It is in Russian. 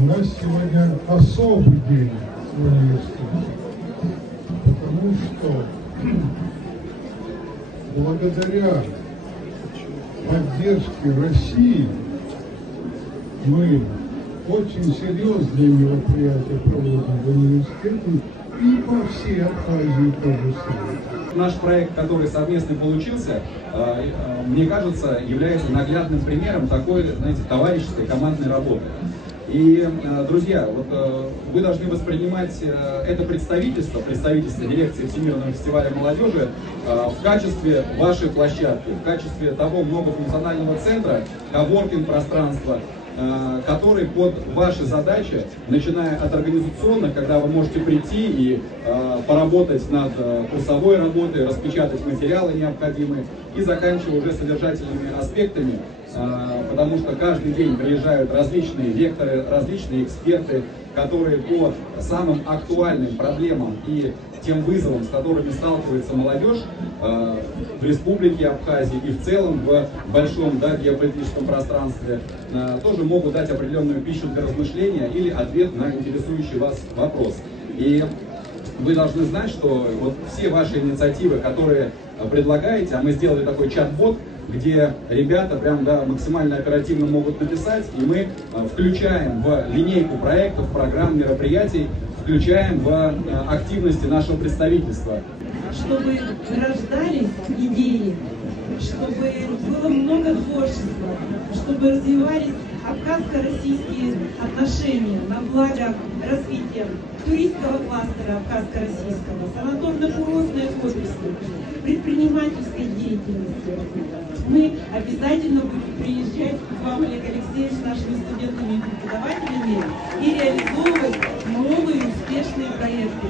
У нас сегодня особый день в университете, потому что благодаря поддержке России мы очень серьезные мероприятия проводим в университете и по всей Абхазии тоже самое. Наш проект, который совместно получился, мне кажется, является наглядным примером такой, знаете, товарищеской командной работы. И, друзья, вот вы должны воспринимать это представительство дирекции Всемирного фестиваля молодежи в качестве вашей площадки, в качестве того многофункционального центра, коворкинг-пространства, который под ваши задачи, начиная от организационных, когда вы можете прийти и поработать над курсовой работой, распечатать материалы необходимые, и заканчивая уже содержательными аспектами, потому что каждый день приезжают различные лекторы, различные эксперты, которые по самым актуальным проблемам и тем вызовам, с которыми сталкивается молодежь в Республике Абхазия и в целом в большом геополитическом пространстве, тоже могут дать определенную пищу для размышления или ответ на интересующий вас вопрос. И вы должны знать, что вот все ваши инициативы, которые предлагаете, а мы сделали такой чат-бот, где ребята прям максимально оперативно могут написать, и мы включаем в линейку проектов, программ, мероприятий, включаем в активности нашего представительства. Чтобы рождались идеи, чтобы было много творчества, чтобы развивались абхазско-российские отношения на благо развития туристского кластера абхазско-российского, санаторно-курортной отрасли, предпринимательской деятельности. Мы обязательно будем приезжать к вам, Олег Алексеевич, с нашими студентами и преподавателями и реализовывать новые успешные проекты.